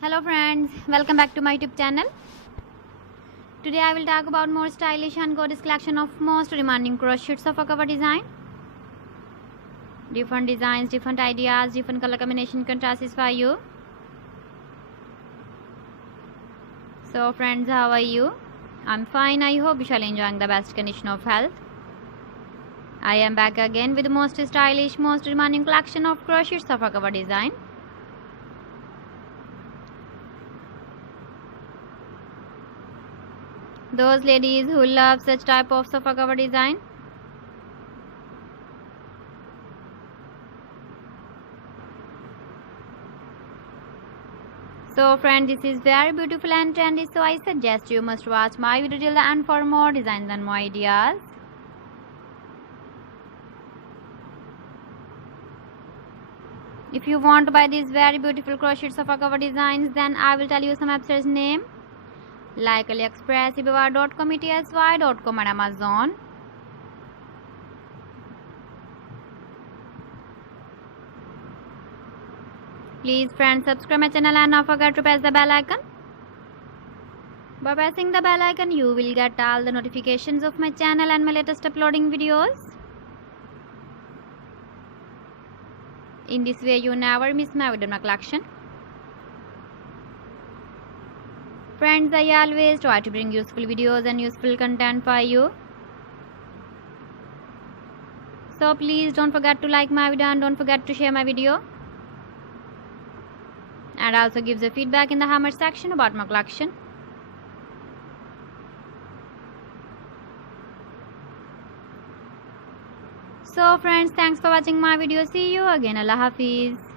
Hello friends, welcome back to my YouTube channel. Today I will talk about more stylish and gorgeous collection of most demanding crochets of a cover design. Different designs, different ideas, different color combination can satisfy you. So friends, how are you? I'm fine. I hope you shall enjoying the best condition of health. I am back again with the most stylish, most demanding collection of crochets of a cover design. Those ladies who love such type of sofa cover design. So friends, this is very beautiful and trendy, so I suggest you must watch my video till the end for more designs and more ideas. If you want to buy these very beautiful crochet sofa cover designs, then I will tell you some websites name like AliExpress, eBay.com, etsy.com and Amazon. Please friends, subscribe my channel and not forget to press the bell icon. By pressing the bell icon, you will get all the notifications of my channel and my latest uploading videos. In this way, you never miss my video in my collection. Friends, I always try to bring useful videos and useful content for you. So please don't forget to like my video and don't forget to share my video. And also give the feedback in the comment section about my collection. So friends, thanks for watching my video. See you again. Allah Hafiz.